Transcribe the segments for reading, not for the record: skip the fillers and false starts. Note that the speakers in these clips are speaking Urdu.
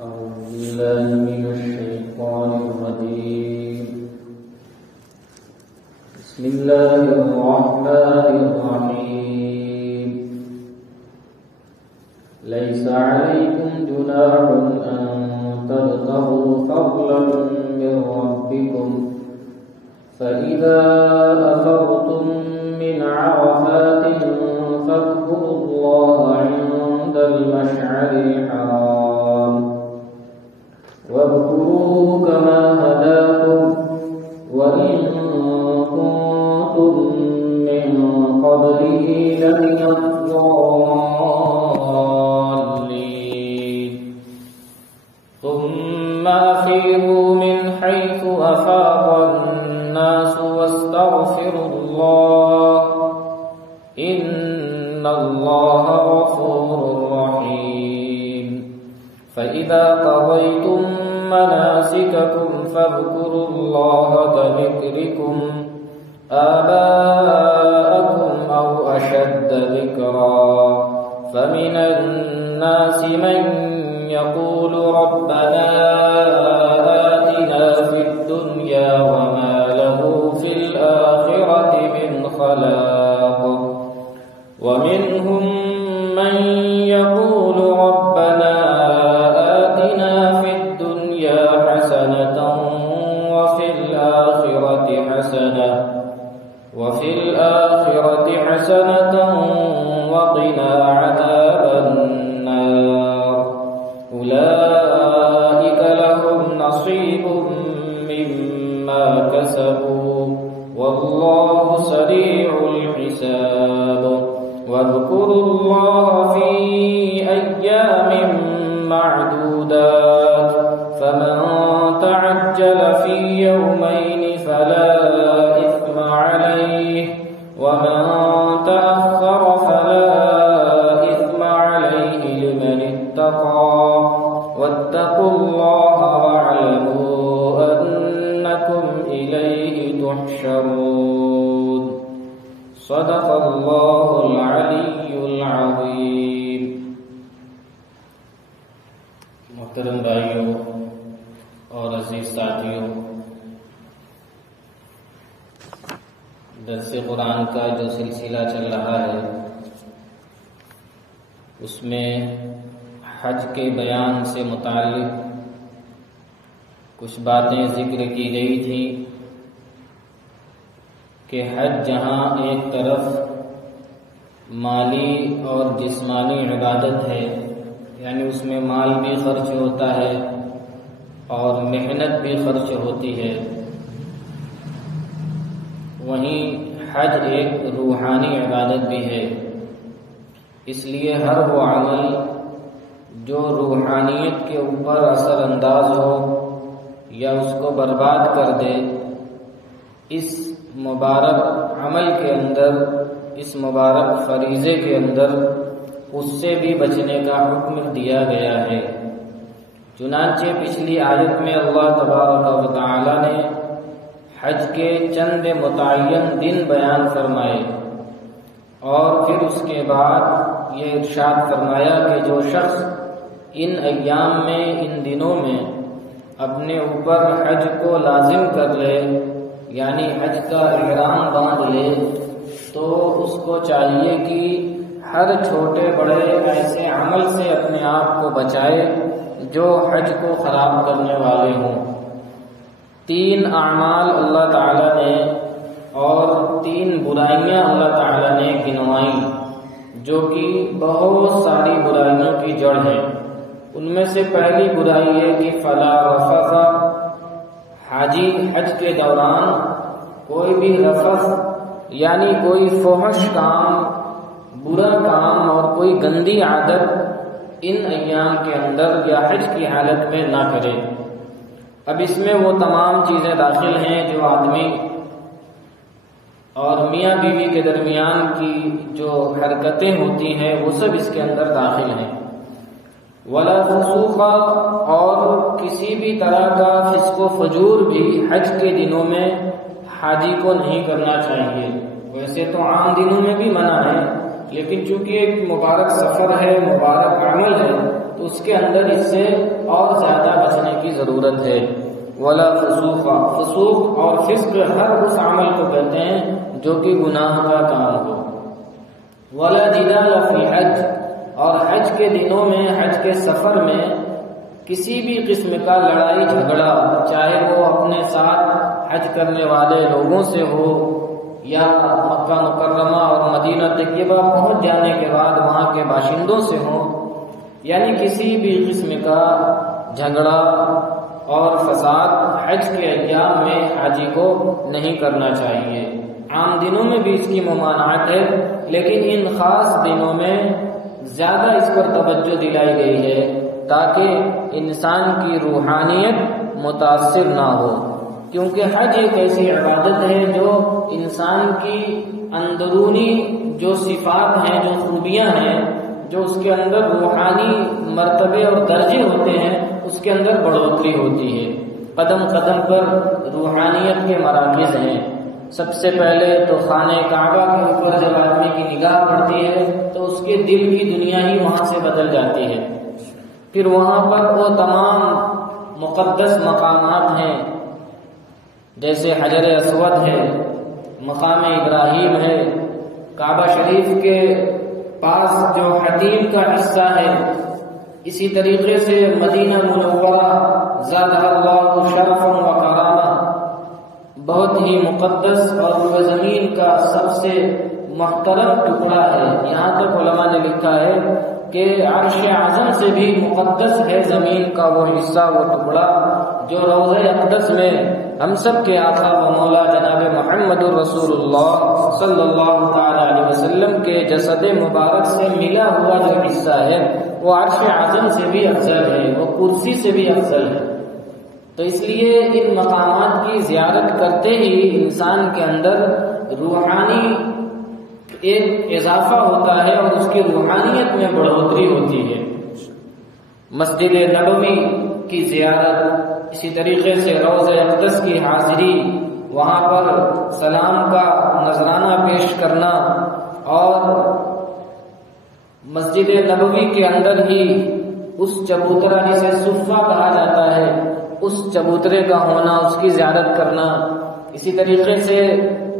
أعوذ بالله من الشيطان الرجيم. بسم الله الرحمن الرحيم. ليس عليكم جناح أن تبتغوا فضلا من ربكم فإذا أفضتم من عرفات فاذكروا الله عند المشعر الحرام واذكروه كما هداكم وإن كنتم من قبله لمن الضالين. ثم أفيضوا من حيث أفاض الناس واستغفروا الله إن الله غفور رحيم. فإذا قضيتم مناسككم فاذكروا الله كذكركم آباءكم أو أشد ذكرا. فمن الناس من يقول ربنا آتنا في الدنيا وما له في الآخرة من خلاق ومنهم من يقول ربنا آتنا في الدنيا حسنة وفي الآخرة حسنة وقنا عذاب النار. أولئك لهم نصيب مما كسبوا والله سريع الحساب. واذكروا الله في أيام معدودات فمن تعجل في يومين فلا إثم عليه ومن تأخر فلا إثم عليه لمن اتقى. واتقوا الله واعلموا أنكم إليه تحشرون. صدق الله العلی العظیم. محترم بھائیوں اور عزیز ساتھیوں، درس قرآن کا جو سلسلہ چل رہا ہے اس میں حج کے بیان سے متعلق کچھ باتیں ذکر کی گئی تھی کہ حج جہاں ایک طرف مالی اور جسمانی عبادت ہے، یعنی اس میں مال بھی خرچ ہوتا ہے اور محنت بھی خرچ ہوتی ہے، وہیں حج ایک روحانی عبادت بھی ہے. اس لیے ہر وہ عمل جو روحانیت کے اوپر اثر انداز ہو یا اس کو برباد کر دے، اس مبارک عمل کے اندر، اس مبارک فریضے کے اندر اس سے بھی بچنے کا حکم دیا گیا ہے. چنانچہ پچھلی آیت میں اللہ تبارک و تعالی نے حج کے چند متعین دن بیان فرمائے اور پھر اس کے بعد یہ ارشاد فرمایا کہ جو شخص ان ایام میں، ان دنوں میں اپنے اوپر حج کو لازم کر لے، یعنی حج کا احرام باندھ لے، تو اس کو چاہیے کہ ہر چھوٹے بڑے ایسے عمل سے اپنے آپ کو بچائے جو حج کو خراب کرنے والے ہوں. 3 اعمال اللہ تعالیٰ نے اور 3 برائیاں اللہ تعالیٰ نے گنوائیں جو کہ بہت ساری برائیوں کی جڑ ہیں. ان میں سے پہلی برائی ہے کہ فلا رفث، حاجی حج کے دوران کوئی بھی رفث یعنی کوئی فحش کام، برا کام اور کوئی گندی عادت ان ایام کے اندر یا حج کی حالت میں نہ کرے. اب اس میں وہ تمام چیزیں داخل ہیں جو آدمی اور میاں بیوی کے درمیان کی جو حرکتیں ہوتی ہیں وہ سب اس کے اندر داخل ہیں. ولا فسوق، اور کسی بھی طرح کا فسق و فجور بھی حج کے دنوں میں حاجی کو نہیں کرنا چاہیے. ویسے تو عام دنوں میں بھی منع ہے، لیکن چونکہ ایک مبارک سفر ہے، مبارک عمل ہے، تو اس کے اندر اس سے اور ضرورت ہے۔ ولا فسوق، فسوق اور فسق ہر اس عمل کو کہتے ہیں جو کہ گناہ کا کام ہو۔ ولا جدال فی الحج، اور حج کے دنوں میں، حج کے سفر میں کسی بھی قسم کا لڑائی جھگڑا، چاہے وہ اپنے ساتھ حج کرنے والے لوگوں سے ہو یا مکہ مکرمہ اور مدینہ طیبہ پہنچ جانے کے بعد وہاں کے باشندوں سے ہو، یعنی کسی بھی قسم کا جھگڑا اور فساد حج کے ایام میں حاجی کو نہیں کرنا چاہیے۔ عام دنوں میں بھی اس کی ممانعت ہے، لیکن ان خاص دنوں میں زیادہ اس پر توجہ دلائی گئی ہے تاکہ انسان کی روحانیت متاثر نہ ہو، کیونکہ حج ایک ایسی عبادت ہے جو انسان کی اندرونی جو صفات ہیں، جو خوبیاں ہیں، جو اس کے اندر روحانی مرتبے اور درجے ہوتے ہیں، اس کے اندر بڑھوتری ہوتی ہے۔ قدم قدم پر روحانیت کے مراکز ہیں۔ سب سے پہلے تو خانہ کعبہ کے اوپر جب آدمی کی نگاہ پڑتی ہے تو اس کے دل کی دنیا ہی وہاں سے بدل جاتی ہے۔ پھر وہاں پر وہ تمام مقدس مقامات ہیں، جیسے حجر اسود ہے، مقام ابراہیم ہے، کعبہ شریف کے پاس جو حتیم کا حصہ ہے، اسی طریقے سے مدینہ منورہ زادہ اللہ شرفا و کرامہ، بہت ہی مقدس اور وہ زمین کا سب سے محترم ٹکڑا ہے۔ یہاں تک علماء نے لکھا ہے کہ عرش اعظم سے بھی مقدس ہے زمین کا وہ حصہ، وہ ٹکڑا جو روضہ اقدس میں ہم سب کے آقا و مولا جناب محمد الرسول اللہ صلی اللہ تعالی علیہ وسلم کے جسد مبارک سے ملا ہوا جو حصہ ہے وہ عرش اعظم سے بھی افضل ہے، وہ کرسی سے بھی افضل ہے۔ تو اس لیے ان مقامات کی زیارت کرتے ہی انسان کے اندر روحانی ایک اضافہ ہوتا ہے اور اس کی روحانیت میں بڑھوتری ہوتی ہے۔ مسجد نبوی کی زیارت، اسی طریقے سے روضہ اقدس کی حاضری، وہاں پر سلام کا نذرانہ پیش کرنا، اور مسجد نبوی کے اندر ہی اس چبوترا جسے صفہ کہا جاتا ہے، اس چبوترے کا ہونا، اس کی زیارت کرنا۔ اسی طریقے سے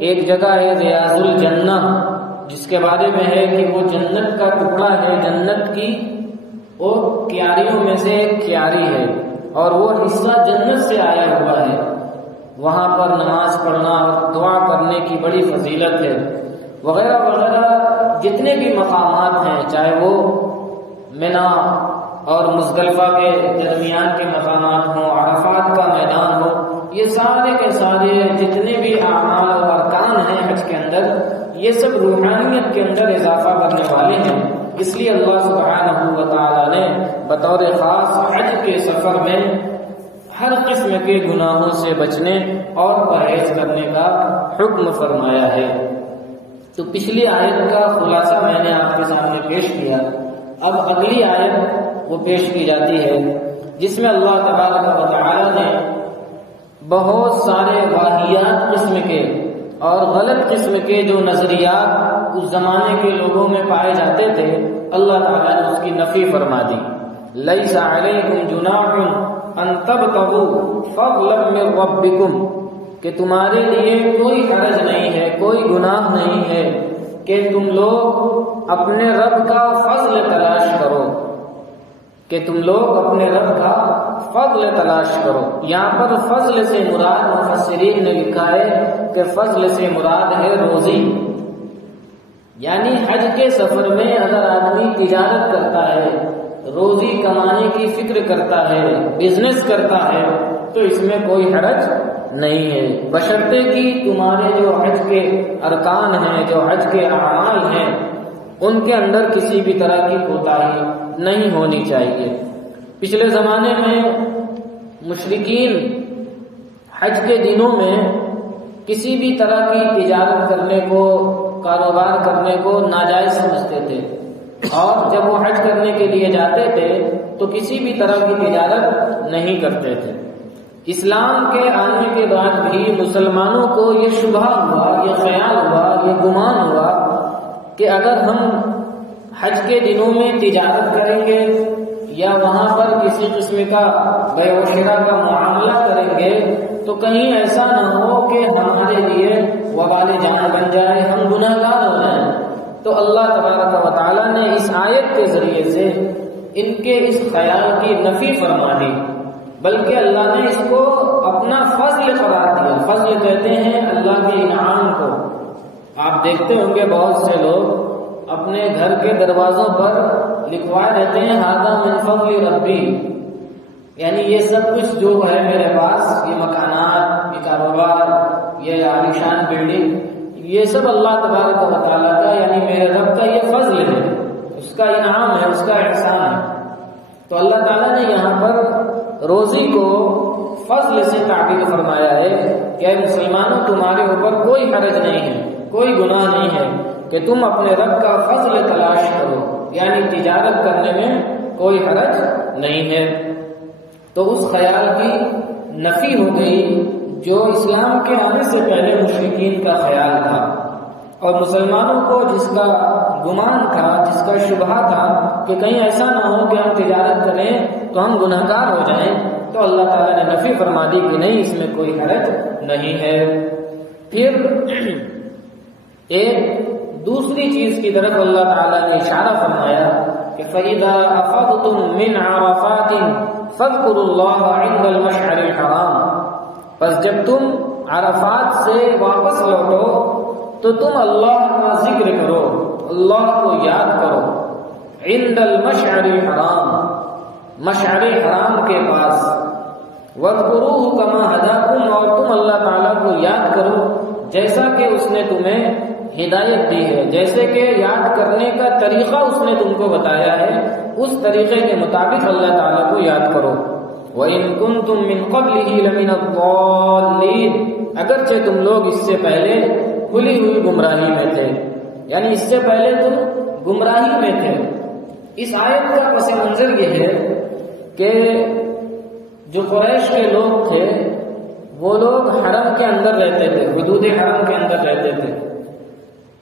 ایک جگہ ہے ریاض الجنہ، جس کے بارے میں ہے کہ وہ جنت کا ٹکڑا ہے، جنت کی وہ کیاریوں میں سے ایک کیاری ہے اور وہ حصہ جنت سے آیا ہوا ہے۔ وہاں پر نماز پڑھنا اور دعا کرنے کی بڑی فضیلت ہے، وغیرہ وغیرہ جتنے بھی مقامات ہیں، چاہے وہ منا اور مزدلفہ کے درمیان کے مقامات ہوں، عرفات کا میدان ہو، یہ سارے کے سارے جتنے بھی اعمال اور ارکان ہیں حج کے اندر، یہ سب روحانیت کے اندر اضافہ کرنے والے ہیں۔ اس لیے اللہ سبحانہ و تعالی نے بطور خاص حج کے سفر میں ہر قسم کے گناہوں سے بچنے اور پرہیز کرنے کا حکم فرمایا ہے۔ تو پچھلی آیت کا خلاصہ میں نے آپ کے سامنے پیش کیا، اب اگلی آیت وہ پیش کی جاتی ہے جس میں اللہ تبارک و تعالی نے بہت سارے واہیات قسم کے اور غلط قسم کے جو نظریات اس زمانے کے لوگوں میں پائے جاتے تھے، اللہ تعالیٰ نے اس کی نفی فرما دی۔ لیس علیکم جناح ان تبتغوا فضلا من ربکم، کہ تمہارے لیے کوئی حرج نہیں ہے، کوئی گناہ نہیں ہے کہ تم لوگ اپنے رب کا فضل تلاش کرو، کہ تم لوگ اپنے رب کا فضل تلاش کرو۔ یہاں پر فضل سے مراد مفسرین نے لکھا ہے کہ فضل سے مراد ہے روزی، یعنی حج کے سفر میں اگر آدمی تجارت کرتا ہے، روزی کمانے کی فکر کرتا ہے، بزنس کرتا ہے، تو اس میں کوئی حرج نہیں ہے، بشرطے کہ تمہارے جو حج کے ارکان ہیں، جو حج کے اعمال ہیں، ان کے اندر کسی بھی طرح کی کوتاہی نہیں ہونی چاہیے۔ پچھلے زمانے میں مشرکین حج کے دنوں میں کسی بھی طرح کی تجارت کرنے کو، کاروبار کرنے کو ناجائز سمجھتے تھے، اور جب وہ حج کرنے کے لیے جاتے تھے تو کسی بھی طرح کی تجارت نہیں کرتے تھے۔ اسلام کے آنے کے بعد بھی مسلمانوں کو یہ شبہ ہوا، یہ خیال ہوا، یہ گمان ہوا کہ اگر ہم حج کے دنوں میں تجارت کریں گے یا وہاں پر کسی قسم کا بیع و شراء کا معاملہ کریں گے تو کہیں ایسا نہ ہو کہ ہمارے لیے وبال جان بن جائے، ہم گناہگار ہو جائیں۔ تو اللہ تبارک و تعالیٰ نے اس آیت کے ذریعے سے ان کے اس خیال کی نفی فرما دی، بلکہ اللہ نے اس کو اپنا فضل قرار دیا۔ فضل کہتے ہیں اللہ کے انعام کو۔ آپ دیکھتے ہوں گے بہت سے لوگ اپنے گھر کے دروازوں پر لکھوائے رہتے ہیں ھذا من فضل ربی، یعنی یہ سب کچھ جو ہے میرے پاس، یہ مکانات، یہ کاروبار، یہ عالیشان بلڈنگ، یہ سب اللہ تبارک و تعالیٰ کا یعنی میرے رب کا یہ فضل ہے، اس کا انعام ہے، اس کا احسان ہے۔ تو اللہ تعالیٰ نے یہاں پر روزی کو فضل سے تعبیر فرمایا ہے کہ اے مسلمانوں تمہارے اوپر کوئی حرج نہیں ہے، کوئی گناہ نہیں ہے کہ تم اپنے رب کا فضل تلاش کرو، یعنی تجارت کرنے میں کوئی حرج نہیں ہے۔ تو اس خیال کی نفی ہو گئی جو اسلام کے آنے سے پہلے مشرکین کا خیال تھا، اور مسلمانوں کو جس کا گمان تھا، جس کا شبہ تھا کہ کہیں ایسا نہ ہو کہ ہم تجارت کریں تو ہم گناہگار ہو جائیں، تو اللہ تعالیٰ نے نفی فرما دی کہ نہیں، اس میں کوئی حرج نہیں ہے۔ پھر ایک دوسری چیز کی طرف اللہ تعالیٰ نے اشارہ فرمایا کہ فَإِذَا أَفَضْتُم مِّنْ عَرَفَاتٍ فَاذْكُرُوا اللَّهَ عِندَ الْمَشْعَرِ الْحَرَامِ، پس جب تم عرفات سے واپس لوٹو تو تم اللہ کا ذکر کرو، اللہ کو یاد کرو، عند المشعر الحرام، مشعر حرام کے پاس، وَاذْكُرُوهُ كَمَا هَدَاكُمْ، اور تم اللہ تعالیٰ کو یاد کرو جیسا کہ اس نے تمہیں ہدایت دی ہے، جیسے کہ یاد کرنے کا طریقہ اس نے تم کو بتایا ہے، اس طریقے کے مطابق اللہ تعالیٰ کو یاد کرو۔ وَإِن كُنتُم مِّن قَبْلِهِ لَمِنَ الضَّالِّينَ، اگرچہ تم لوگ اس سے پہلے کھلی ہوئی گمراہی میں تھے، یعنی اس سے پہلے تم گمراہی میں تھے۔ اس آیت کا پس منظر یہ ہے کہ جو قریش کے لوگ تھے وہ لوگ حرم کے اندر رہتے تھے، حدود حرم کے اندر رہتے تھے،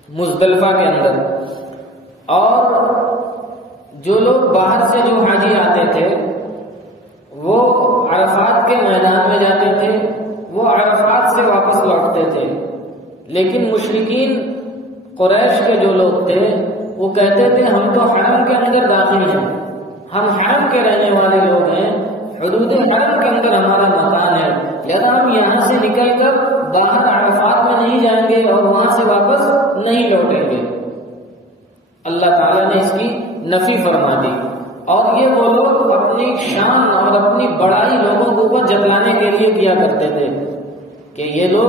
مزدلفہ کے اندر، اور جو لوگ باہر سے جو حاجی آتے تھے وہ عرفات کے میدان میں جاتے تھے، وہ عرفات سے واپس لوٹتے تھے۔ لیکن مشرکین قریش کے جو لوگ تھے وہ کہتے تھے ہم تو حرم کے اندر داخل ہیں، ہم حرم کے رہنے والے لوگ ہیں، حدود حرم کے اندر ہمارا مکان ہے، لہذا ہم یہاں سے نکل کر باہر عرفات میں نہیں جائیں گے اور وہاں سے واپس نہیں لوٹیں گے۔ اللہ تعالیٰ نے اس کی نفی فرما دی، اور یہ وہ لوگ اپنی شان اور اپنی بڑائی لوگوں کے اوپر جتلانے کے لیے کیا کرتے تھے کہ یہ لوگ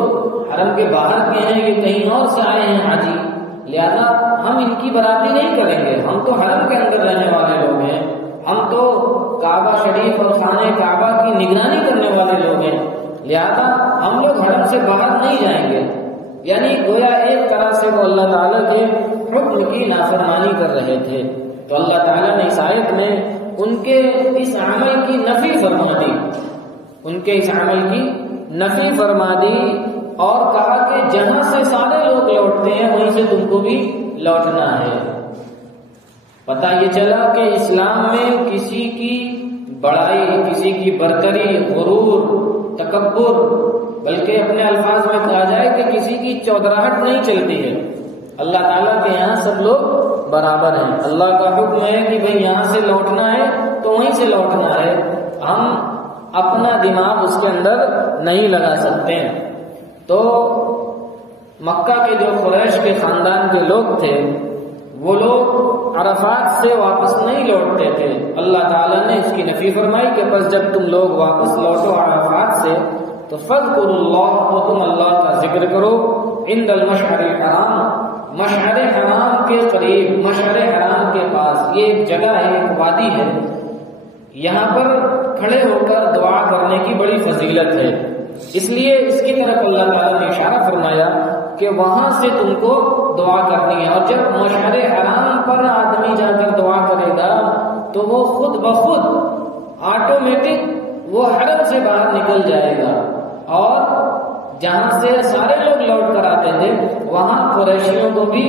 حرم کے باہر کے ہیں، یہ کہیں اور سے آئے ہیں حاجی، لہذا ہم ان کی برابری نہیں کریں گے، ہم تو حرم کے اندر رہنے والے لوگ ہیں، ہم تو کعبہ شریف اور خانہ کعبہ کی نگرانی کرنے والے لوگ ہیں، لہذا ہم لوگ حرم سے باہر نہیں جائیں گے۔ یعنی گویا ایک طرح سے وہ اللہ تعالیٰ کے حکم کی نافرمانی کر رہے تھے۔ تو اللہ تعالیٰ نے اس آیت میں ان کے اس عمل کی نفی فرما دی، ان کے اس عمل کی نفی فرما دی، اور کہا کہ جہاں سے سارے لوگ لوٹتے ہیں وہیں سے تم کو بھی لوٹنا ہے۔ پتہ یہ چلا کہ اسلام میں کسی کی بڑائی، کسی کی برتری، غرور، تکبر، بلکہ اپنے الفاظ میں کہا جائے کہ کسی کی چودراہٹ نہیں چلتی ہے۔ اللہ تعالیٰ کے یہاں سب لوگ برابر ہیں، اللہ کا حکم ہے کہ بھئی یہاں سے لوٹنا ہے تو وہیں سے لوٹنا ہے، ہم اپنا دماغ اس کے اندر نہیں لگا سکتے۔ تو مکہ کے جو قریش کے خاندان کے لوگ تھے وہ لوگ عرفات سے واپس نہیں لوٹتے تھے۔ اللہ تعالیٰ نے اس کی نفی فرمائی کہ بس جب تم لوگ واپس لوٹو عرفات سے تو فاذکروا اللہ، تو تم اللہ کا ذکر کرو، عند المشعر الحرام، مشعر حرام کے قریب، مشعر حرام کے پاس، یہ ایک جگہ ہے، ایک وادی ہے، یہاں پر کھڑے ہو کر دعا کرنے کی بڑی فضیلت ہے، اس لیے اس کی طرف اللہ تعالیٰ نے اشارہ فرمایا کہ وہاں سے تم کو دعا کرنی ہے۔ اور جب مشعر حرام پر آدمی جا کر دعا کرے گا تو وہ خود بخود آٹومیٹک وہ حرم سے باہر نکل جائے گا، اور جہاں سے سارے لوگ لوٹ کر آتے تھے وہاں قریشیوں کو بھی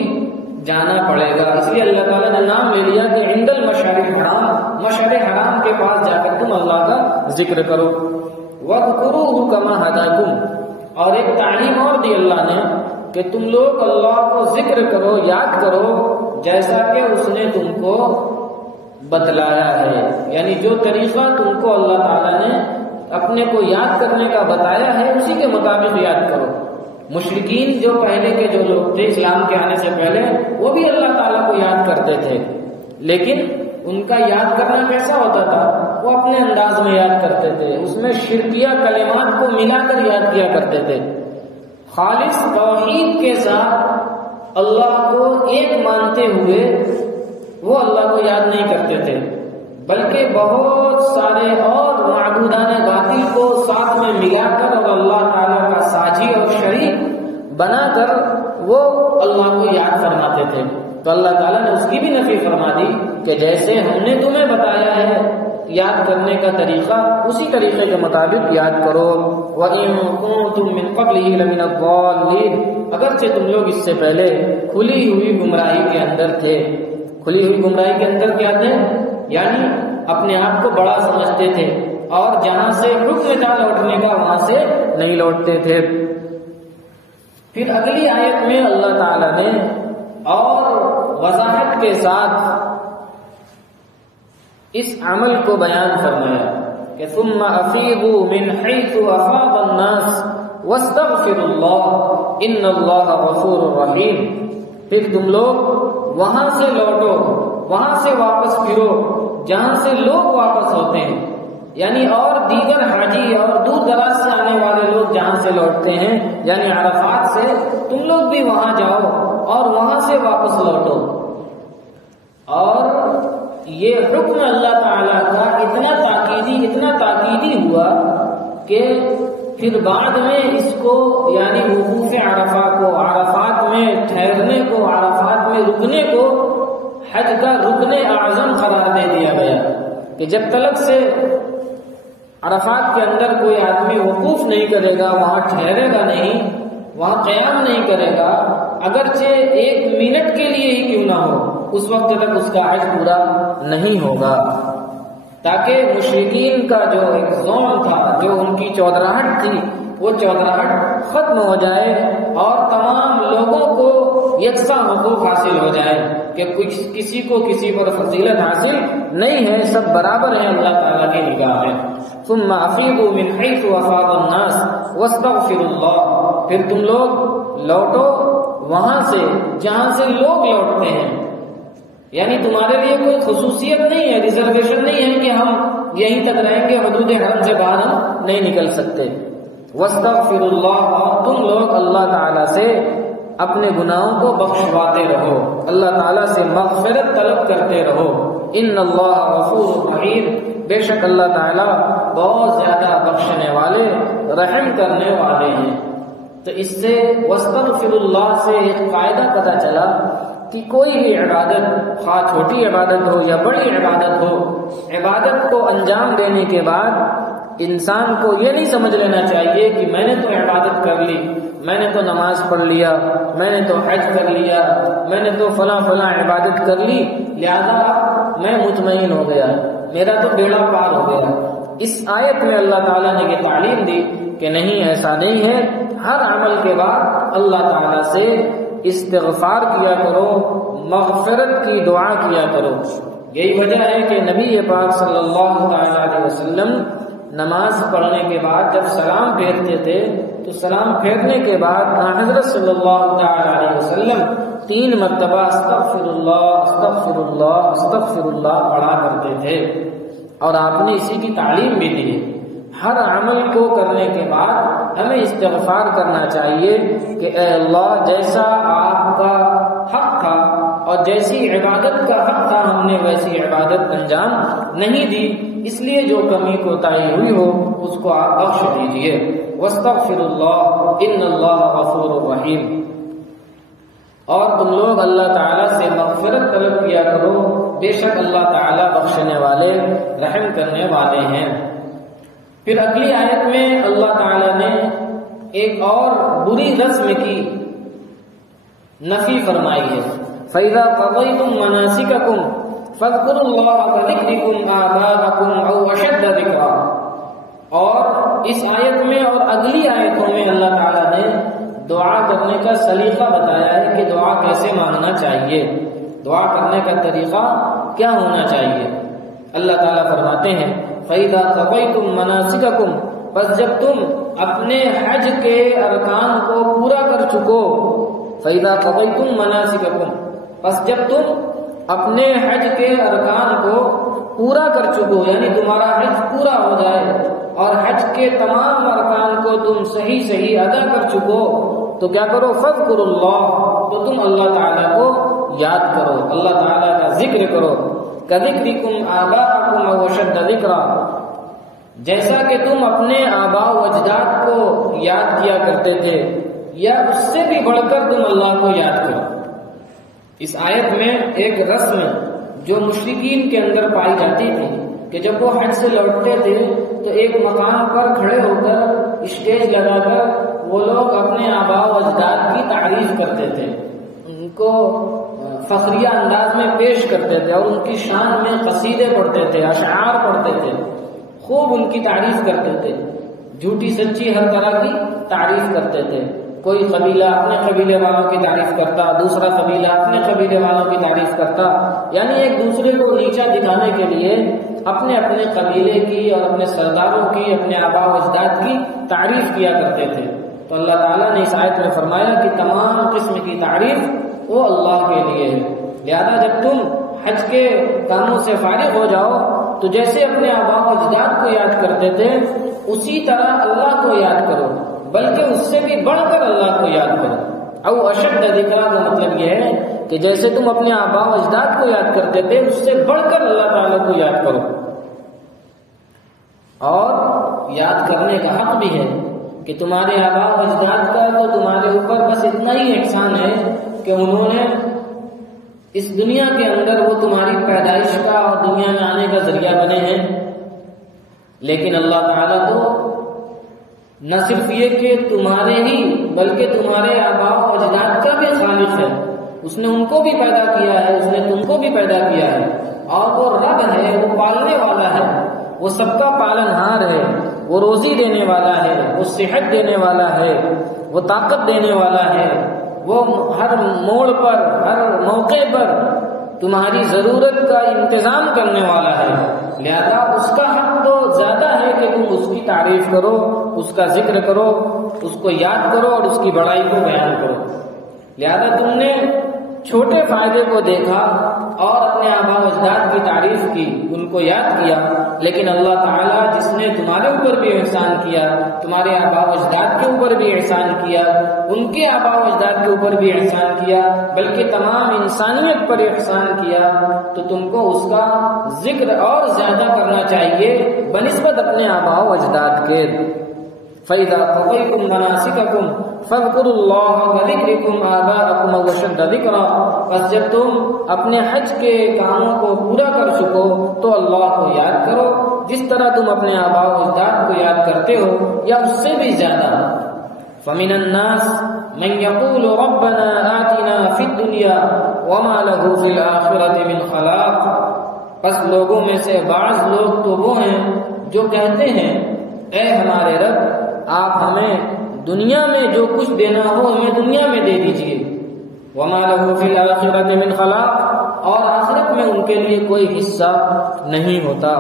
جانا پڑے گا. اس لیے اللہ تعالیٰ نے نام لے لیا کہ عند المشعر الحرام، مشعر حرام کے پاس جا کر تم اللہ کا ذکر کرو. وَاذْكُرُوهُ كَمَا هَدَاكُمْ، اور ایک تعلیم اور دی اللہ نے کہ تم لوگ اللہ کو ذکر کرو، یاد کرو جیسا کہ اس نے تم کو بتلایا ہے. یعنی جو طریقہ تم کو اللہ تعالیٰ نے اپنے کو یاد کرنے کا بتایا ہے اسی کے مطابق یاد کرو. مشرکین جو پہلے کے جو لوگ تھے اسلام کے آنے سے پہلے، وہ بھی اللہ تعالیٰ کو یاد کرتے تھے، لیکن ان کا یاد کرنا کیسا ہوتا تھا؟ وہ اپنے انداز میں یاد کرتے تھے، اس میں شرکیہ کلمات کو ملا کر یاد کیا کرتے تھے. خالص توحید کے ساتھ اللہ کو ایک مانتے ہوئے وہ اللہ کو یاد نہیں کرتے تھے، بلکہ بہت سارے اور معبودان باطل کو ساتھ میں ملا کر اور اللہ تعالیٰ کا ساجی اور شریک بنا کر وہ اللہ کو یاد فرماتے تھے. تو اللہ تعالیٰ نے اس کی بھی نفی فرما دی کہ جیسے ہم نے تمہیں بتایا ہے یاد کرنے کا طریقہ، اسی طریقے کے مطابق یاد کرو. وَإِن كُنتُم مِّن قَبْلِهِ لَمِنَ الضَّالِّينَ، اگرچہ تم لوگ اس سے پہلے کھلی ہوئی گمراہی کے اندر تھے. کھلی ہوئی گمراہی کے اندر کیا تھے؟ یعنی اپنے آپ کو بڑا سمجھتے تھے اور جہاں سے حکم جا لوٹنے کا وہاں سے نہیں لوٹتے تھے. پھر اگلی آیت میں اللہ تعالیٰ نے اور وضاحت کے ساتھ اس عمل کو بیان فرمایا کہ ثم افیضوا من حیث افاض الناس واستغفروا اللہ ان اللہ غفور رحیم. پھر تم لوگ وہاں سے لوٹو، وہاں سے واپس پھرو جہاں سے لوگ واپس ہوتے ہیں، یعنی اور دیگر حاجی اور دور دراز سے آنے والے لوگ جہاں سے لوٹتے ہیں، یعنی عرفات سے تم لوگ بھی وہاں جاؤ اور وہاں سے واپس لوٹو. اور یہ حکم اللہ تعالیٰ کا اتنا تاکیدی ہوا کہ پھر بعد میں اس کو یعنی وقوف عرفہ کو، عرفات میں ٹھہرنے کو، عرفات میں رکنے کو حج کا رکن اعظم قرار دے دیا گیا کہ جب تلک سے عرفات کے اندر کوئی آدمی وقوف نہیں کرے گا، وہاں ٹھہرے گا نہیں، وہاں قیام نہیں کرے گا، اگرچہ 1 منٹ کے لیے ہی کیوں نہ ہو، اس وقت تک اس کا حج پورا نہیں ہوگا. تاکہ مشرکین کا جو ایک زون تھا، جو ان کی چودراہٹ تھی، وہ چودراہٹ ختم ہو جائے اور تمام لوگوں کو یکساں حقوق حاصل ہو جائے کہ کسی کو کسی پر فضیلت حاصل نہیں ہے، سب برابر ہیں اللہ تعالیٰ کی نگاہ میں. ثم افیضوا من حیث افاض الناس واستغفروا اللہ، پھر تم لوگ لوٹو وہاں سے جہاں سے لوگ لوٹتے ہیں. یعنی تمہارے لیے کوئی خصوصیت نہیں ہے، ریزرویشن نہیں ہے کہ ہم یہیں تک رہیں گے، حدود حرم سے باہر ہم نہیں نکل سکتے. واستغفروا اللہ، اور تم لوگ اللہ تعالیٰ سے اپنے گناہوں کو بخشواتے رہو، اللہ تعالیٰ سے مغفرت طلب کرتے رہو. ان اللہ غفور رحیم، بے شک اللہ تعالیٰ بہت زیادہ بخشنے والے، رحم کرنے والے ہیں. تو اس سے واستغفر اللہ سے ایک قاعدہ پتہ چلا کہ کوئی بھی عبادت، خواہ چھوٹی عبادت ہو یا بڑی عبادت ہو، عبادت کو انجام دینے کے بعد انسان کو یہ نہیں سمجھ لینا چاہیے کہ میں نے تو عبادت کر لی، میں نے تو نماز پڑھ لیا، میں نے تو حج کر لیا، میں نے تو فلاں عبادت کر لی، لہذا میں مطمئن ہو گیا، میرا تو بیڑا پار ہو گیا. اس آیت میں اللہ تعالیٰ نے یہ تعلیم دی کہ نہیں، ایسا نہیں ہے. ہر عمل کے بعد اللہ تعالیٰ سے استغفار کیا کرو، مغفرت کی دعا کیا کرو. یہی وجہ ہے کہ نبی پاک صلی اللہ علیہ وسلم نماز پڑھنے کے بعد جب سلام پھیرتے تھے تو سلام پھیرنے کے بعد حضرت صلی اللہ علیہ وسلم 3 مرتبہ استغفر اللہ استغفر اللہ استغفر اللہ پڑھا کرتے تھے. اور آپ نے اسی کی تعلیم بھی دی. ہر عمل کو کرنے کے بعد ہمیں استغفار کرنا چاہیے کہ اے اللہ، جیسا آپ کا حق تھا اور جیسی عبادت کا حق تھا ہم نے ویسی عبادت انجام نہیں دی، اس لیے جو کمی کوتاہی ہوئی ہو اس کو آپ بخش دیجیے. واستغفر اللہ ان اللہ غفور رحیم. اور تم لوگ اللہ تعالیٰ سے مغفرت طلب کیا کرو، بے شک اللہ تعالیٰ بخشنے والے، رحم کرنے والے ہیں. پھر اگلی آیت میں اللہ تعالیٰ نے ایک اور بری رسم کی نفی فرمائی ہے. فَإِذَا قَضَيْتُم مَّنَاسِكَكُمْ فَاذْكُرُوا اللَّهَ كَذِكْرِكُمْ آبَاءَكُمْ أَوْ أَشَدَّ ذِكْرًا۔ اور اس آیت میں اور اگلی آیتوں میں اللہ تعالیٰ نے دعا کرنے کا سلیقہ بتایا ہے کہ دعا کیسے مانگنا چاہیے، دعا کرنے کا طریقہ کیا ہونا چاہیے۔ اللہ تعالیٰ فرماتے ہیں فَإِذَا قَضَيْتُم مَّنَاسِكَكُمْ، بس جب تم اپنے حج کے ارکان کو پورا کر چکو، فَإِذَا قَضَيْتُم مَّنَاسِكَكُمْ، بس جب تم اپنے حج کے ارکان کو پورا کر چکو، یعنی تمہارا حج پورا ہو جائے اور حج کے تمام ارکان کو تم صحیح ادا کر چکو، تو کیا کرو؟ فَاذْكُرُوا اللَّهَ، تو تم اللہ تعالیٰ کو یاد کرو، اللہ تعالیٰ کا ذکر کرو۔ كَذِكْرِكُمْ آبَاءَكُمْ أَوْ أَشَدَّ ذِكْرًا، جیسا کہ تم اپنے آباء و اجداد کو یاد کیا کرتے تھے یا اس سے بھی بڑھ کر تم اللہ کو یاد کرو۔ اس آیت میں ایک رسم جو مشرکین کے اندر پائی جاتی تھی کہ جب وہ حج سے لوٹتے تھے تو ایک مقام پر کھڑے ہو کر اسٹیج لگا کر وہ لوگ اپنے آباء و اجداد کی تعریف کرتے تھے، ان کو فخریہ انداز میں پیش کرتے تھے اور ان کی شان میں قصیدے پڑھتے تھے، اشعار پڑھتے تھے، خوب ان کی تعریف کرتے تھے، جھوٹی سچی ہر طرح کی تعریف کرتے تھے۔ کوئی قبیلہ اپنے قبیلے والوں کی تعریف کرتا، دوسرا قبیلہ اپنے قبیلے والوں کی تعریف کرتا، یعنی ایک دوسرے کو نیچا دکھانے کے لیے اپنے اپنے قبیلے کی اور اپنے سرداروں کی، اپنے آباء و اجداد کی تعریف کیا کرتے تھے۔ تو اللہ تعالیٰ نے اس آیت میں فرمایا کہ تمام قسم کی تعریف وہ اللہ کے لیے ہے، لہذا جب تم حج کے کاموں سے فارغ ہو جاؤ تو جیسے اپنے آباء و اجداد کو یاد کرتے تھے اسی طرح اللہ کو یاد کرو، بلکہ اس سے بھی بڑھ کر اللہ کو یاد کرو۔ او اشد ذکر کا مطلب یہ ہے کہ جیسے تم اپنے آباء و اجداد کو یاد کرتے تھے اس سے بڑھ کر اللہ تعالیٰ کو یاد کرو۔ اور یاد کرنے کا حق بھی ہے کہ تمہارے آباء و اجداد کا تو تمہارے اوپر بس اتنا ہی احسان ہے کہ انہوں نے اس دنیا کے اندر وہ تمہاری پیدائش کا اور دنیا میں آنے کا ذریعہ بنے ہیں، لیکن اللہ تعالیٰ تو نہ صرف یہ کہ تمہارے ہی بلکہ تمہارے آباء و اجداد کا بھی خالق ہے، اس نے ان کو بھی پیدا کیا ہے، اس نے تم کو بھی پیدا کیا ہے، اور وہ رب ہے، وہ پالنے والا ہے، وہ سب کا پالنہار ہے، وہ روزی دینے والا ہے، وہ صحت دینے والا ہے، وہ طاقت دینے والا ہے، وہ ہر موڑ پر ہر موقع پر تمہاری ضرورت کا انتظام کرنے والا ہے، لہذا اس کا حق تو زیادہ ہے کہ تم اس کی تعریف کرو، اس کا ذکر کرو، اس کو یاد کرو اور اس کی بڑائی کو بیان کرو۔ لہذا تم نے چھوٹے فائدے کو دیکھا اور اپنے آباء و اجداد کی تعریف کی، ان کو یاد کیا، لیکن اللہ تعالیٰ جس نے تمہارے اوپر بھی احسان کیا، تمہارے آباء و اجداد کے اوپر بھی احسان کیا، ان کے آباء و اجداد کے اوپر بھی احسان کیا، بلکہ تمام انسانیت پر احسان کیا، تو تم کو اس کا ذکر اور زیادہ کرنا چاہیے بنسبت اپنے آباء و اجداد کے۔ فَإِذَا قَضَيْتُم مَّنَاسِكَكُمْ فَاذْكُرُوا اللَّهَ كَذِكْرِكُمْ آبَاءَكُمْ أَوْ أَشَدَّ ذِكْرًا، بس جب تم اپنے حج کے کاموں کو پورا کر چکو تو اللہ کو یاد کرو جس طرح تم اپنے آباء و اجداد کو یاد کرتے ہو یا اس سے بھی زیادہ۔ فَمِنَ النَّاسِ مَن يَقُولُ رَبَّنَا آتِنَا فِي الدُّنْيَا وَمَا لَهُ فِي الْآخِرَةِ مِنْ خَلَاقٍ، بس لوگوں میں سے بعض لوگ تو وہ ہیں جو کہتے ہیں اے ہمارے رب آپ ہمیں دنیا میں جو کچھ دینا ہو ہمیں دنیا میں دے دیجئے، وَمَا لَهُ فِي الْآخِرَةِ مِنْ خَلَاقٍ، اور آخرت میں ان کے لیے کوئی حصہ نہیں ہوتا۔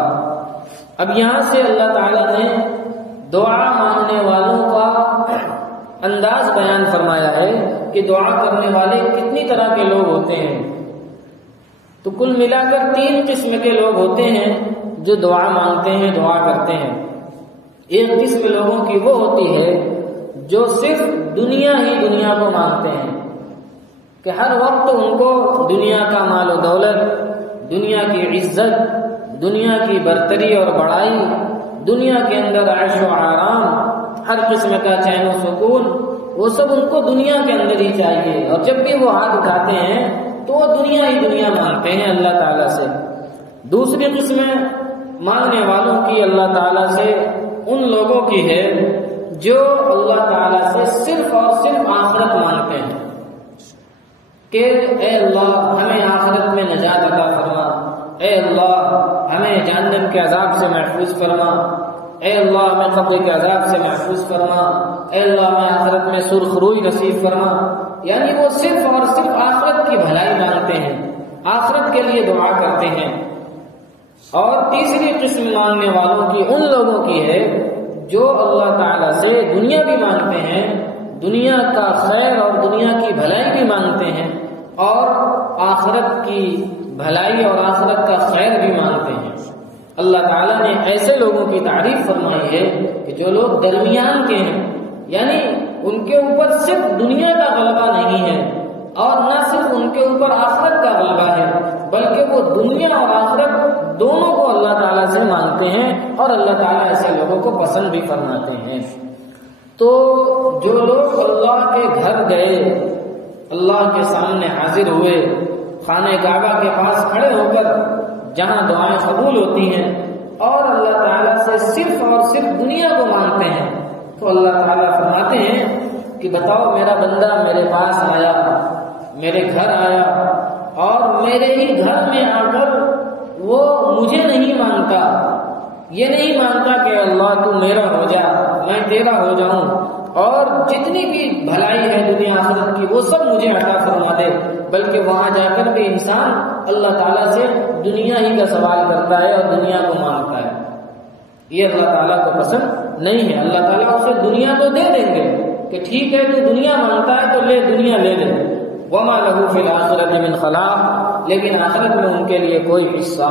اب یہاں سے اللہ تعالیٰ نے دعا مانگنے والوں کا انداز بیان فرمایا ہے کہ دعا کرنے والے کتنی طرح کے لوگ ہوتے ہیں، تو کل ملا کر 3 قسم کے لوگ ہوتے ہیں جو دعا مانگتے ہیں، دعا کرتے ہیں۔ ایک قسم لوگوں کی وہ ہوتی ہے جو صرف دنیا ہی دنیا کو مانگتے ہیں کہ ہر وقت ان کو دنیا کا مال و دولت، دنیا کی عزت، دنیا کی برتری اور بڑائی، دنیا کے اندر عیش و آرام، ہر قسم کا چین و سکون، وہ سب ان کو دنیا کے اندر ہی چاہیے، اور جب بھی وہ ہاتھ اٹھاتے ہیں تو وہ دنیا ہی دنیا مانگتے ہیں اللہ تعالیٰ سے۔ دوسری قسم مانگنے والوں کی اللہ تعالیٰ سے ان لوگوں کی ہے جو اللہ تعالیٰ سے صرف اور صرف آخرت مانگتے ہیں، کہ اے اللہ ہمیں آخرت میں نجات عطا فرما، اے اللہ ہمیں جہنم کے عذاب سے محفوظ فرما، اے اللہ ہمیں قبر کے عذاب سے محفوظ فرما، اے اللہ ہمیں آخرت میں سرخ روئی نصیب فرما۔ یعنی وہ صرف اور صرف آخرت کی بھلائی مانگتے ہیں، آخرت کے لیے دعا کرتے ہیں۔ اور تیسری قسم مانگنے والوں کی ان لوگوں کی ہے جو اللہ تعالیٰ سے دنیا بھی مانگتے ہیں، دنیا کا خیر اور دنیا کی بھلائی بھی مانگتے ہیں، اور آخرت کی بھلائی اور آخرت کا خیر بھی مانگتے ہیں۔ اللہ تعالیٰ نے ایسے لوگوں کی تعریف فرمائی ہے کہ جو لوگ درمیان کے ہیں، یعنی ان کے اوپر صرف دنیا کا غلبہ نہیں ہے اور نہ صرف ان کے اوپر آخرت کا غلبہ ہے، بلکہ وہ دنیا اور آخرت دونوں کو اللہ تعالیٰ سے مانگتے ہیں، اور اللہ تعالیٰ ایسے لوگوں کو پسند بھی فرماتے ہیں۔ تو جو لوگ اللہ کے گھر گئے، اللہ کے سامنے حاضر ہوئے، خانہ کعبہ کے پاس کھڑے ہو کر جہاں دعائیں قبول ہوتی ہیں اور اللہ تعالیٰ سے صرف اور صرف دنیا کو مانگتے ہیں، تو اللہ تعالیٰ فرماتے ہیں کہ بتاؤ میرا بندہ میرے پاس آیا، میرے گھر آیا، اور میرے ہی گھر میں آ کر وہ مجھے نہیں مانگتا، یہ نہیں مانگتا کہ اللہ تو میرا ہو جا، میں تیرا ہو جاؤں، اور جتنی بھی بھلائی ہے دنیا آخرت کی وہ سب مجھے عطا فرما دے، بلکہ وہاں جا کر بھی انسان اللہ تعالیٰ سے دنیا ہی کا سوال کرتا ہے اور دنیا کو مانگتا ہے۔ یہ اللہ تعالیٰ کو پسند نہیں ہے۔ اللہ تعالیٰ اسے دنیا تو دے دیں گے کہ ٹھیک ہے تو دنیا مانگتا ہے تو لے، دنیا لے لے، وما لہ فی الآخرۃ من خلاق، لیکن آخرت میں ان کے لیے کوئی حصہ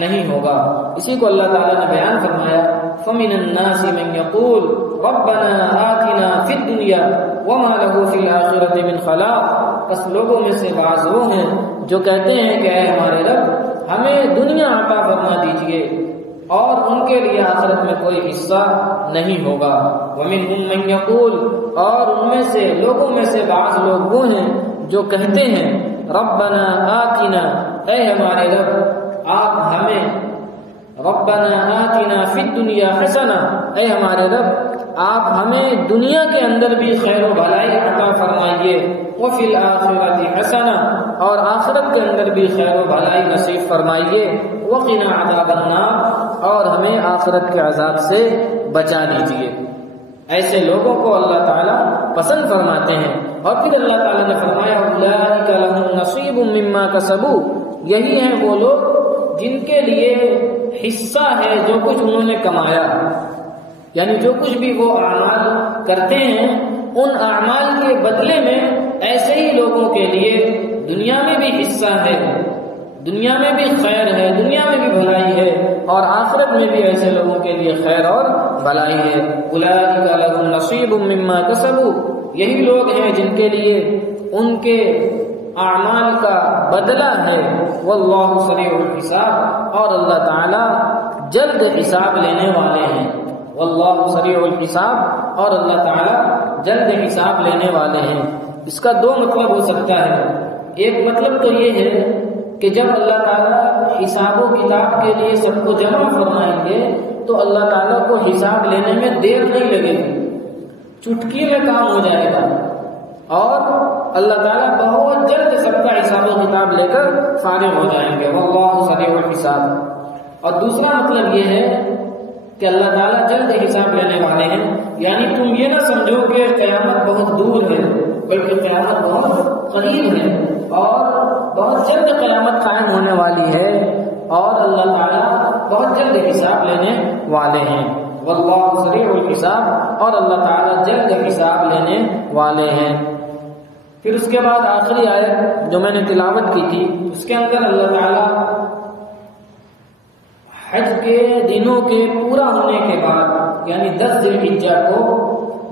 نہیں ہوگا۔ اسی کو اللہ تعالیٰ نے بیان فرمایا، فَمِنَ النَّاسِ مَن يَقُولُ رَبَّنَا آتِنَا فِي الدُّنْيَا وَمَا لَهُ فِي الْآخِرَةِ مِنْ خَلَاقٍ۔ بس لوگوں میں سے بعض وہ ہیں جو کہتے ہیں کہ اے ہمارے رب ہمیں دنیا عطا فرما دیجئے، اور ان کے لیے آخرت میں کوئی حصہ نہیں ہوگا۔ وَمِنْهُم مَّن يَقُولُ، اور ان میں سے لوگوں میں سے بعض لوگ وہ ہیں جو کہتے ہیں ربنا آتنا، اے ہمارے رب آپ ہمیں، ربنا آتنا فی الدنیا حسنہ، اے ہمارے رب آپ ہمیں دنیا کے اندر بھی خیر و بھلائی عطا فرمائیے، وفی الآخرۃ حسنہ، اور آخرت کے اندر بھی خیر و بھلائی نصیب فرمائیے، وقنا عذاب النار، اور ہمیں آخرت کے عذاب سے بچا دیجیے۔ ایسے لوگوں کو اللہ تعالیٰ پسند فرماتے ہیں۔ اور پھر اللہ تعالیٰ نے فرمایا اولئک لہم نصیب مما کسبوا، یہی ہیں وہ لوگ جن کے لیے حصہ ہے جو کچھ انہوں نے کمایا، یعنی جو کچھ بھی وہ اعمال کرتے ہیں ان اعمال کے بدلے میں ایسے ہی لوگوں کے لیے دنیا میں بھی حصہ ہے، دنیا میں بھی خیر ہے، دنیا میں بھی بھلائی ہے، اور آخرت میں بھی ایسے لوگوں کے لیے خیر اور بھلائی ہے۔ اولئک لہم نصیب مما کسبوا، یہی لوگ ہیں جن کے لیے ان کے اعمال کا بدلہ ہے۔ واللہ سریع الحساب، اور اللہ تعالی جلد حساب لینے والے ہیں۔ واللہ سریع الحساب، اور اللہ تعالی جلد حساب لینے والے ہیں۔ اس کا دو مطلب ہو سکتا ہے۔ ایک مطلب تو یہ ہے کہ جب اللہ تعالیٰ حساب و کتاب کے لیے سب کو جمع فرمائیں گے تو اللہ تعالیٰ کو حساب لینے میں دیر نہیں لگے گی، چٹکی میں کام ہو جائے گا، اور اللہ تعالیٰ بہت جلد سب کا حساب و کتاب لے کر فارغ ہو جائیں گے۔ واللہ سریع الحساب۔ اور دوسرا مطلب یہ ہے کہ اللہ تعالیٰ جلد حساب لینے والے ہیں، یعنی تم یہ نہ سمجھو کہ قیامت بہت دور ہے، بلکہ قیامت بہت قریب ہے، اور بہت جلد قیامت قائم ہونے والی ہے، اور اللہ تعالیٰ بہت جلد حساب لینے والے ہیں۔ واللہ سریع الحساب، اور اللہ تعالیٰ جلد حساب لینے والے ہیں۔ پھر اس کے بعد آخری آیت جو میں نے تلاوت کی تھی، اس کے اندر اللہ تعالیٰ حج کے دنوں کے پورا ہونے کے بعد، یعنی 10 ذی الحجہ کو،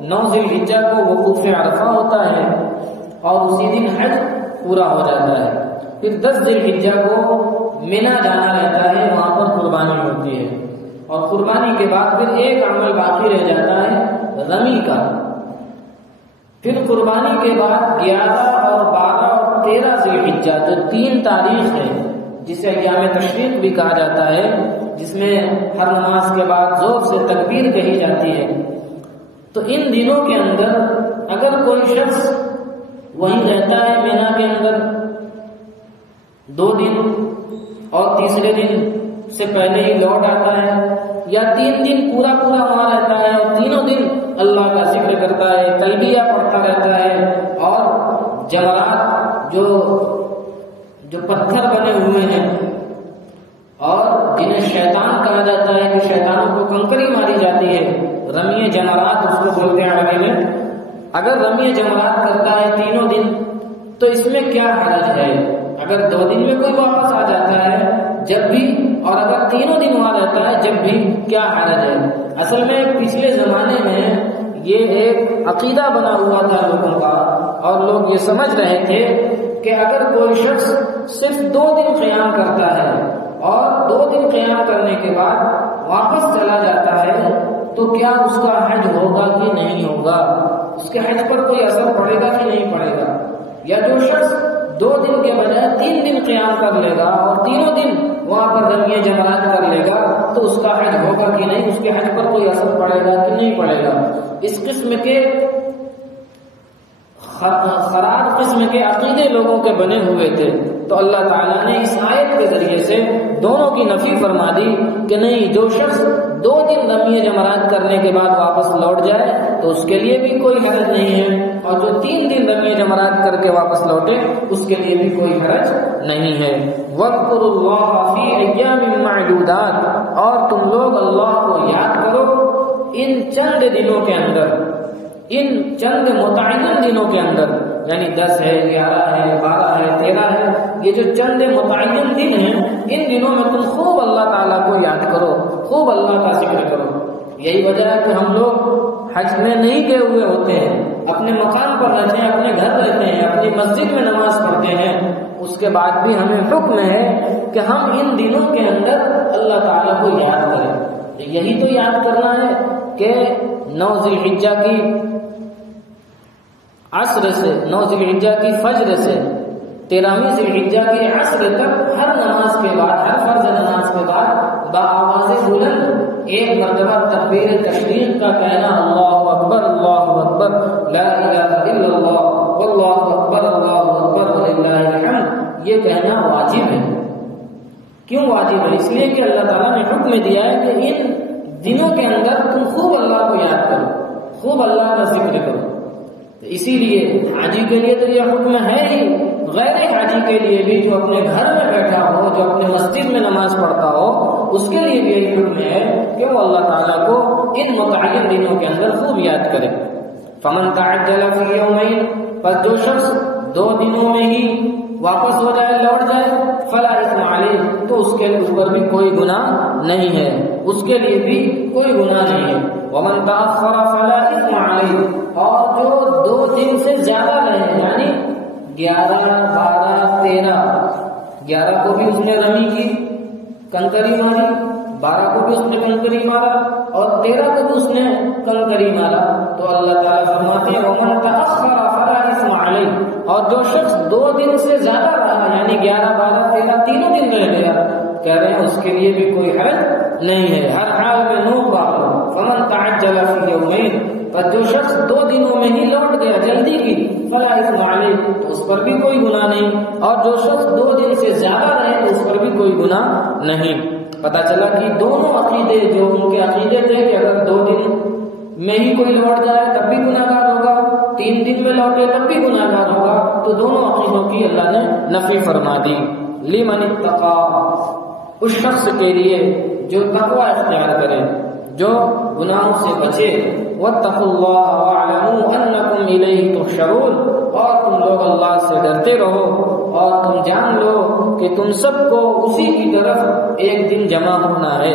9 ذی الحجہ کو وقوف عرفہ ہوتا ہے، اور اسی دن حج پورا ہو جاتا ہے۔ پھر 10 ذی الحجہ کو مینا جانا رہتا ہے، وہاں پر قربانی ہوتی ہے، اور قربانی کے بعد پھر ایک عمل باقی رہ جاتا ہے رمی کا۔ پھر قربانی کے بعد 11 اور 12 اور 13 ذی الحجہ جو 3 تاریخ ہے، جسے ایام تشریق بھی کہا جاتا ہے، جس میں ہر نماز کے بعد ذوق سے تکبیر کہی جاتی ہے، تو ان دنوں کے اندر اگر کوئی شخص وہیں رہتا ہے مینا کے اندر 2 دن اور تیسرے دن سے پہلے ہی لوٹ آتا ہے، یا 3 دن پورا وہاں رہتا ہے اور تینوں دن اللہ کا ذکر کرتا ہے، تلبیہ پڑھتا رہتا ہے، اور جمرات جو پتھر بنے ہوئے ہیں اور جنہیں شیطان کہا جاتا ہے کہ شیطانوں کو کنکری ماری جاتی ہے، رمی جمرات اس کو بولتے ہیں عربی میں، اگر رمی جمرات کرتا ہے تینوں دن تو اس میں کیا حرج ہے؟ اگر 2 دن میں کوئی واپس آ جاتا ہے جب بھی، اور اگر تینوں دن وہاں رہتا ہے جب بھی، کیا حرج ہے؟ اصل میں پچھلے زمانے میں یہ ایک عقیدہ بنا ہوا تھا لوگوں کا، اور لوگ یہ سمجھ رہے تھے کہ اگر کوئی شخص صرف 2 دن قیام کرتا ہے اور 2 دن قیام کرنے کے بعد واپس چلا جاتا ہے تو کیا اس کا حج ہوگا کہ نہیں ہوگا، اس کے حج پر کوئی اثر پڑے گا کہ نہیں پڑے گا؟ یا جو شخص 2 دن کے بجائے 3 دن قیام کر لے گا اور تینوں دن وہاں پر رمی جمرات کر لے گا تو اس کا حج ہوگا کہ نہیں، اس کے حج پر کوئی اثر پڑے گا کہ نہیں پڑے گا؟ اس قسم کے خراب قسم کے عقیدے لوگوں کے بنے ہوئے تھے، تو اللہ تعالیٰ نے اس آیت کے ذریعے سے دونوں کی نفی فرما دی کہ نہیں، جو شخص 2 دن رمی جمرات کرنے کے بعد واپس لوٹ جائے تو اس کے لیے بھی کوئی حرج نہیں ہے، اور جو 3 دن رمی جمرات کر کے واپس لوٹے اس کے لیے بھی کوئی حرج نہیں ہے۔ وَاذْكُرُوا اللَّهَ فِي أَيَّامٍ مَّعْدُودَاتٍ، اور تم لوگ اللہ کو یاد کرو ان چند دنوں کے اندر، ان چند متعین دنوں کے اندر، یعنی 10 ہے، 11 ہے، 12 ہے، 13 ہے، یہ جو چند متعین دن ہیں ان دنوں میں تم خوب اللہ تعالیٰ کو یاد کرو، خوب اللہ کا ذکر کرو۔ یہی وجہ ہے کہ ہم لوگ حج میں نہیں گئے ہوئے ہوتے ہیں، اپنے مقام پر رہتے ہیں، اپنے گھر رہتے ہیں، اپنی مسجد میں نماز پڑھتے ہیں، اس کے بعد بھی ہمیں حکم ہے کہ ہم ان دنوں کے اندر اللہ تعالیٰ کو یاد کریں۔ یہی تو یاد کرنا ہے کہ 9 ذی الحجہ کی عصر سے، 9 ذی الحجہ کی فجر سے 13ویں ذی الحجہ کے عصر تک ہر نماز کے بعد، ہر فرض نماز کے بعد بآواز بلند 1 مرتبہ تکبیر تشریق کا کہنا، اللہ اکبر اللہ اکبر لا الہ الا اللہ واللہ اکبر اللہ اکبر وللہ الحمد، یہ کہنا واجب ہے۔ کیوں واجب ہے؟ اس لیے کہ اللہ تعالیٰ نے حکم دیا ہے کہ ان دنوں کے اندر تم خوب اللہ کو یاد کرو، خوب اللہ کا ذکر کرو۔ اسی لیے حاجی کے لیے تو یہ حکم ہے ہی، غیر حاجی کے لیے بھی، جو اپنے گھر میں بیٹھا ہو، جو اپنے مسجد میں نماز پڑھتا ہو، اس کے لیے بھی یہی حکم ہے کہ وہ اللہ تعالیٰ کو ان متعین دنوں کے اندر خوب یاد کرے۔ فمن تعجل فی یومین، پر جو شخص 2 دنوں میں ہی واپس ہو جائے، لوٹ جائے، فلا اثم علیہ، تو اس کے اوپر بھی کوئی گناہ نہیں ہے، اس کے لیے بھی کوئی گناہ نہیں ہے۔ ومن تأخر فلا اثم علیہ، اور جو 2 دن سے زیادہ رہے، یعنی 11، 12، 13، 11 کو بھی اس نے رمی کی، کنکری ماری، 12 کو بھی اس نے کنکری مارا، اور 13 کو بھی اس نے کنکری مارا، تو اللہ تعالیٰ فرماتے ہیں ومن تأخر فلا اثم علیہ، اور جو شخص 2 دن سے زیادہ رہا، یعنی 11، 12، 13 تینوں دن رہ گیا، کہہ رہے ہیں اس کے لیے بھی کوئی حرج نہیں ہے، ہر حال میں نوح باقی۔ فمن تعجل فی یومین، پر جو شخص 2 دنوں میں ہی لوٹ گیا، جلدی کی، فلا اثم علیہ، تو اس پر بھی کوئی گناہ نہیں، اور جو شخص 2 دن سے زیادہ رہے تو اس پر بھی کوئی گناہ نہیں۔ پتہ چلا کہ دونوں عقیدے، جو ان کے عقیدے تھے کہ اگر 2 دن میں ہی کوئی لوٹ جائے تب بھی گناہگار ہوگا، 3 دن میں لوٹے تب بھی گناہگار ہوگا، تو دونوں عقیدوں کی اللہ نے نفی فرما دی۔ لمن اتقى، اس شخص کے لیے جو تقوی اختیار کرے، جو گناہوں سے بچے۔ واتقوا اللہ واعلموا انکم الیہ تحشرون، اور تم لوگ اللہ سے ڈرتے رہو اور تم جان لو کہ تم سب کو اسی کی طرف ایک دن جمع ہونا ہے۔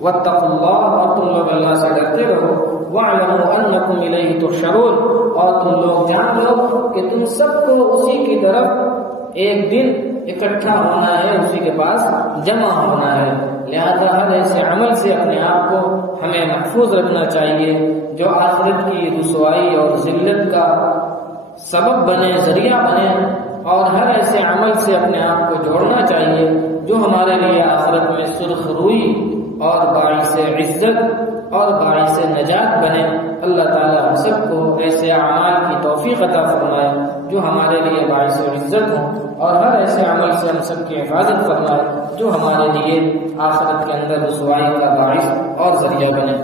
واتقوا اللہ، اور تم لوگ اللہ سے ڈرتے رہو، واعلموا انکم الیہ تحشرون، اور تم لوگ جان لو کہ تم سب کو اسی کی طرف ایک دن اکٹھا ہونا ہے، اسی کے پاس جمع ہونا ہے۔ لہذا ہر ایسے عمل سے اپنے آپ کو ہمیں محفوظ رکھنا چاہیے جو آخرت کی رسوائی اور ذلت کا سبب بنے، ذریعہ بنے، اور ہر ایسے عمل سے اپنے آپ کو جوڑنا چاہیے جو ہمارے لیے آخرت میں سرخ روئی اور باعث عزت اور باعث نجات بنے۔ اللہ تعالیٰ ہم سب کو ایسے اعمال کی توفیق عطا فرمائے جو ہمارے لیے باعث عزت ہوں، اور ہر ایسے عمل سے ہم سب کی حفاظت فرمائے جو ہمارے لیے آخرت کے اندر رسوائی کا باعث اور ذریعہ بنے۔